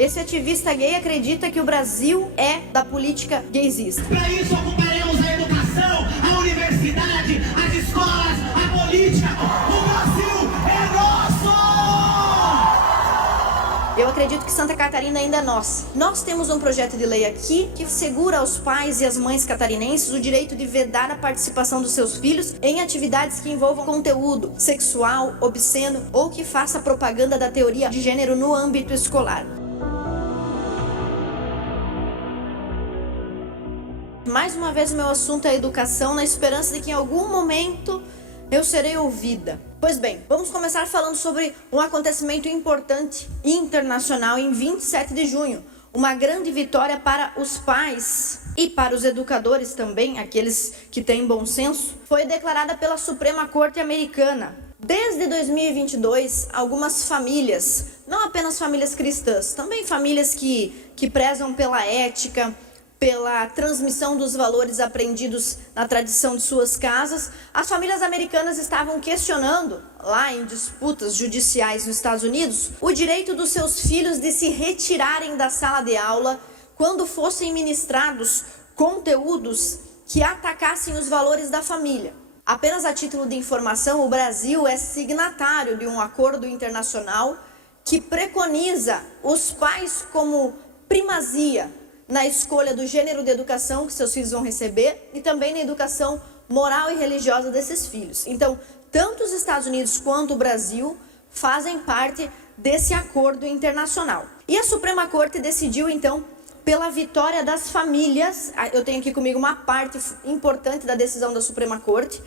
Esse ativista gay acredita que o Brasil é da política gaysista. Para isso ocuparemos a educação, a universidade, as escolas, a política. O Brasil é nosso! Eu acredito que Santa Catarina ainda é nossa. Nós temos um projeto de lei aqui que segura aos pais e às mães catarinenses o direito de vedar a participação dos seus filhos em atividades que envolvam conteúdo sexual, obsceno ou que faça propaganda da teoria de gênero no âmbito escolar. Mais uma vez o meu assunto é a educação, na esperança de que em algum momento eu serei ouvida. Pois bem, vamos começar falando sobre um acontecimento importante internacional em 27 de junho. Uma grande vitória para os pais e para os educadores também, aqueles que têm bom senso, foi declarada pela Suprema Corte Americana. Desde 2022, algumas famílias, não apenas famílias cristãs, também famílias que prezam pela ética, pela transmissão dos valores aprendidos na tradição de suas casas, as famílias americanas estavam questionando, lá em disputas judiciais nos Estados Unidos, o direito dos seus filhos de se retirarem da sala de aula quando fossem ministrados conteúdos que atacassem os valores da família. Apenas a título de informação, o Brasil é signatário de um acordo internacional que preconiza os pais como primazia na escolha do gênero de educação que seus filhos vão receber e também na educação moral e religiosa desses filhos. Então, tanto os Estados Unidos quanto o Brasil fazem parte desse acordo internacional. E a Suprema Corte decidiu, então, pela vitória das famílias. Eu tenho aqui comigo uma parte importante da decisão da Suprema Corte.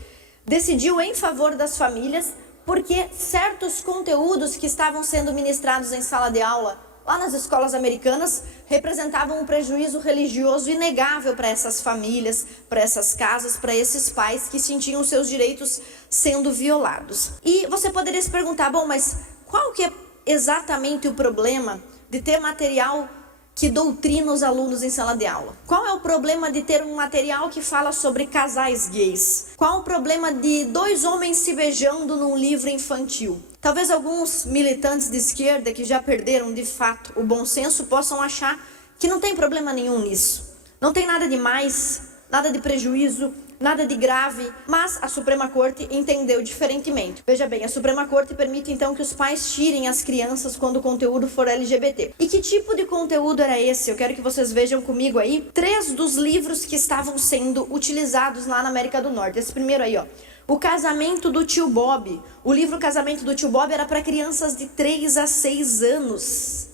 Decidiu em favor das famílias, porque certos conteúdos que estavam sendo ministrados em sala de aula lá nas escolas americanas, representavam um prejuízo religioso inegável para essas famílias, para essas casas, para esses pais que sentiam seus direitos sendo violados. E você poderia se perguntar, bom, mas qual que é exatamente o problema de ter material que doutrina os alunos em sala de aula? Qual é o problema de ter um material que fala sobre casais gays? Qual o problema de dois homens se beijando num livro infantil? Talvez alguns militantes de esquerda que já perderam de fato o bom senso possam achar que não tem problema nenhum nisso. Não tem nada de mais, nada de prejuízo, nada de grave, mas a Suprema Corte entendeu diferentemente. Veja bem, a Suprema Corte permite então que os pais tirem as crianças quando o conteúdo for LGBT. E que tipo de conteúdo era esse? Eu quero que vocês vejam comigo aí 3 dos livros que estavam sendo utilizados lá na América do Norte. Esse primeiro aí, ó. O Casamento do Tio Bob. O livro Casamento do Tio Bob era para crianças de 3 a 6 anos.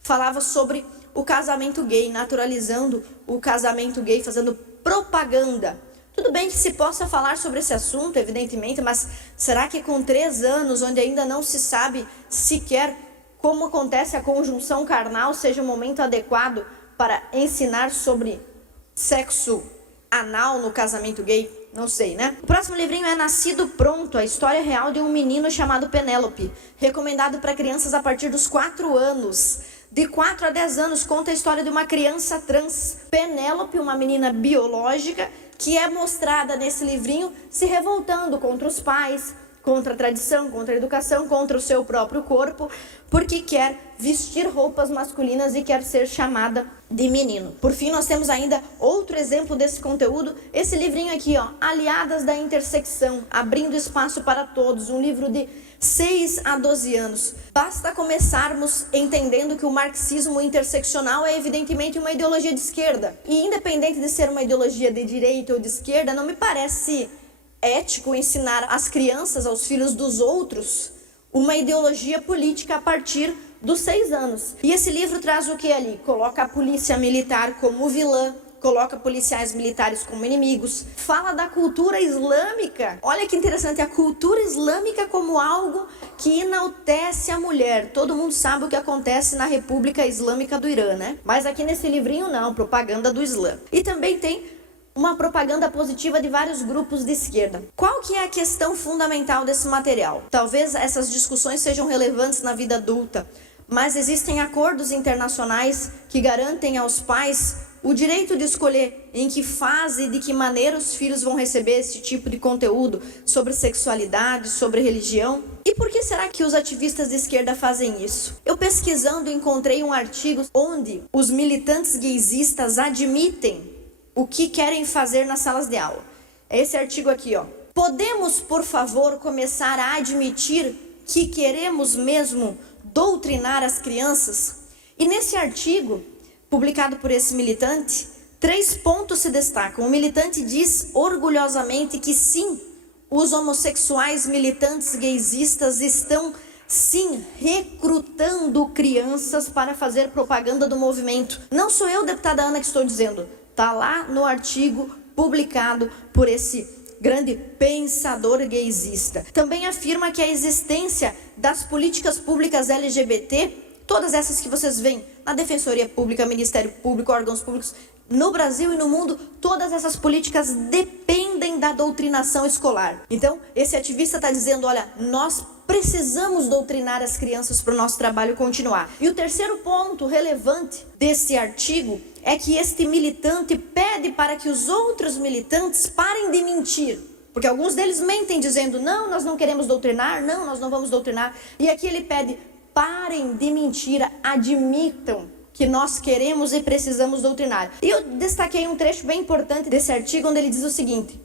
Falava sobre o casamento gay, naturalizando o casamento gay, fazendo propaganda. Tudo bem que se possa falar sobre esse assunto, evidentemente, mas será que com 3 anos, onde ainda não se sabe sequer como acontece a conjunção carnal, seja o momento adequado para ensinar sobre sexo anal no casamento gay? Não sei, né? O próximo livrinho é Nascido Pronto, a história real de um menino chamado Penélope, recomendado para crianças a partir dos 4 anos. De 4 a 10 anos, conta a história de uma criança trans, Penélope, uma menina biológica, que é mostrada nesse livrinho se revoltando contra os pais, contra a tradição, contra a educação, contra o seu próprio corpo, porque quer vestir roupas masculinas e quer ser chamada de menino. Por fim, nós temos ainda outro exemplo desse conteúdo, esse livrinho aqui, ó, Aliadas da Intersecção, abrindo espaço para todos, um livro de 6 a 12 anos. Basta começarmos entendendo que o marxismo interseccional é evidentemente uma ideologia de esquerda. E independente de ser uma ideologia de direita ou de esquerda, não me parece ético ensinar às crianças, aos filhos dos outros, uma ideologia política a partir dos 6 anos. E esse livro traz o que ali? Coloca a polícia militar como vilã, coloca policiais militares como inimigos, fala da cultura islâmica. Olha que interessante, a cultura islâmica como algo que enaltece a mulher. Todo mundo sabe o que acontece na República Islâmica do Irã, né? Mas aqui nesse livrinho não, propaganda do Islã. E também tem uma propaganda positiva de vários grupos de esquerda. Qual que é a questão fundamental desse material? Talvez essas discussões sejam relevantes na vida adulta, mas existem acordos internacionais que garantem aos pais o direito de escolher em que fase e de que maneira os filhos vão receber esse tipo de conteúdo sobre sexualidade, sobre religião. E por que será que os ativistas de esquerda fazem isso? Eu pesquisando encontrei um artigo onde os militantes gaysistas admitem o que querem fazer nas salas de aula. É esse artigo aqui, ó. Podemos, por favor, começar a admitir que queremos mesmo doutrinar as crianças? E nesse artigo, publicado por esse militante, 3 pontos se destacam. O militante diz orgulhosamente que sim, os homossexuais militantes gaysistas estão sim recrutando crianças para fazer propaganda do movimento. Não sou eu, deputada Ana, que estou dizendo. Está lá no artigo publicado por esse grande pensador gaysista. Também afirma que a existência das políticas públicas LGBT, todas essas que vocês veem na Defensoria Pública, Ministério Público, órgãos públicos, no Brasil e no mundo, todas essas políticas dependem da doutrinação escolar. Então, esse ativista está dizendo, olha, nós precisamos doutrinar as crianças para o nosso trabalho continuar. E o terceiro ponto relevante desse artigo é que este militante pede para que os outros militantes parem de mentir. Porque alguns deles mentem dizendo, não, nós não queremos doutrinar, não, nós não vamos doutrinar. E aqui ele pede, parem de mentira, admitam que nós queremos e precisamos doutrinar. E eu destaquei um trecho bem importante desse artigo, onde ele diz o seguinte,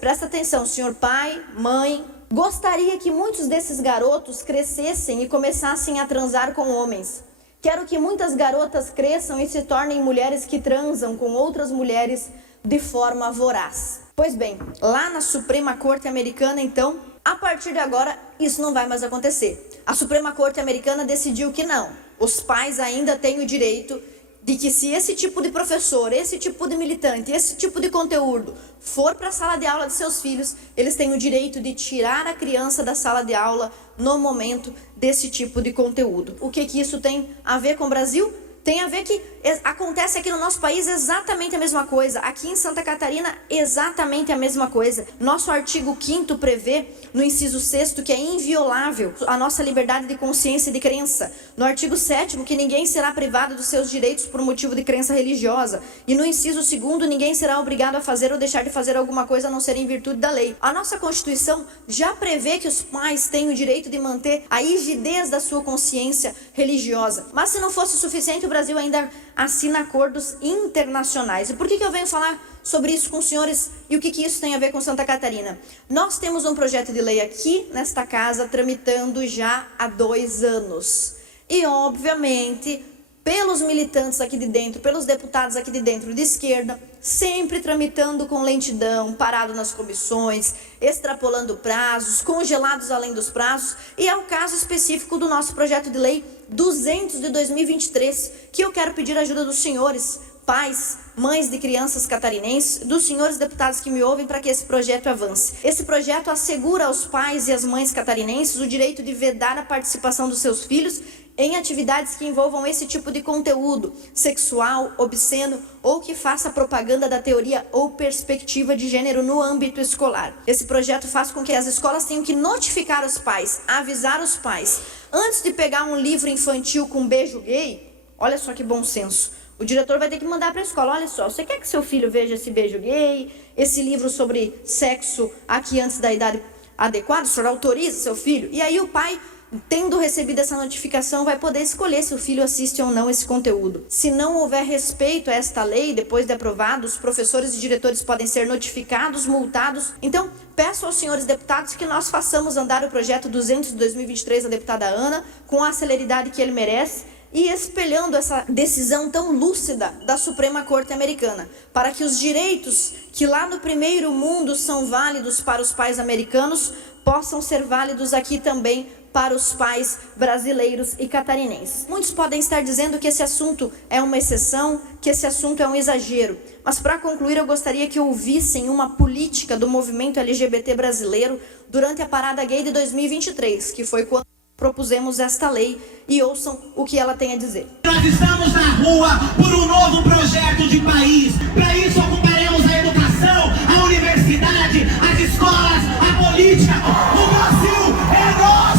presta atenção, senhor pai, mãe, gostaria que muitos desses garotos crescessem e começassem a transar com homens. Quero que muitas garotas cresçam e se tornem mulheres que transam com outras mulheres de forma voraz. Pois bem, lá na Suprema Corte Americana, então, a partir de agora, isso não vai mais acontecer. A Suprema Corte Americana decidiu que não. Os pais ainda têm o direito de que se esse tipo de professor, esse tipo de militante, esse tipo de conteúdo for para a sala de aula de seus filhos, eles têm o direito de tirar a criança da sala de aula no momento desse tipo de conteúdo. O que isso tem a ver com o Brasil? Tem a ver que acontece aqui no nosso país exatamente a mesma coisa. Aqui em Santa Catarina, exatamente a mesma coisa. Nosso artigo 5º prevê, no inciso 6º, que é inviolável a nossa liberdade de consciência e de crença. No artigo 7º, que ninguém será privado dos seus direitos por motivo de crença religiosa. E no inciso 2º, ninguém será obrigado a fazer ou deixar de fazer alguma coisa a não ser em virtude da lei. A nossa Constituição já prevê que os pais têm o direito de manter a rigidez da sua consciência religiosa. Mas se não fosse suficiente, o Brasil ainda assina acordos internacionais. E por que eu venho falar sobre isso com os senhores e o que isso tem a ver com Santa Catarina? Nós temos um projeto de lei aqui nesta casa tramitando já há 2 anos. E obviamente, pelos militantes aqui de dentro, pelos deputados aqui de dentro de esquerda, sempre tramitando com lentidão, parado nas comissões, extrapolando prazos, congelados além dos prazos, e é o caso específico do nosso projeto de lei 200 de 2023, que eu quero pedir a ajuda dos senhores, pais, mães de crianças catarinenses, dos senhores deputados que me ouvem para que esse projeto avance. Esse projeto assegura aos pais e às mães catarinenses o direito de vedar a participação dos seus filhos em atividades que envolvam esse tipo de conteúdo sexual, obsceno ou que faça propaganda da teoria ou perspectiva de gênero no âmbito escolar. Esse projeto faz com que as escolas tenham que notificar os pais, avisar os pais. Antes de pegar um livro infantil com beijo gay, olha só que bom senso, o diretor vai ter que mandar para a escola, olha só, você quer que seu filho veja esse beijo gay, esse livro sobre sexo aqui antes da idade adequada, o senhor autoriza seu filho? E aí o pai, tendo recebido essa notificação, vai poder escolher se o filho assiste ou não esse conteúdo. Se não houver respeito a esta lei, depois de aprovado, os professores e diretores podem ser notificados, multados. Então, peço aos senhores deputados que nós façamos andar o projeto 200 de 2023 da deputada Ana, com a celeridade que ele merece, e espelhando essa decisão tão lúcida da Suprema Corte Americana, para que os direitos que lá no primeiro mundo são válidos para os pais americanos, possam ser válidos aqui também para os pais brasileiros e catarinenses. Muitos podem estar dizendo que esse assunto é uma exceção, que esse assunto é um exagero. Mas para concluir, eu gostaria que ouvissem uma política do movimento LGBT brasileiro durante a Parada Gay de 2023, que foi quando propusemos esta lei, e ouçam o que ela tem a dizer. Nós estamos na rua por um novo projeto de país. Para isso ocuparemos a educação, a universidade, as escolas, a política. O Brasil é nosso!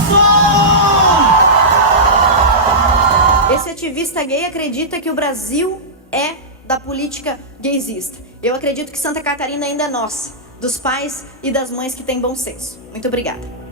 Esse ativista gay acredita que o Brasil é da política gaysista. Eu acredito que Santa Catarina ainda é nossa, dos pais e das mães que têm bom senso. Muito obrigada.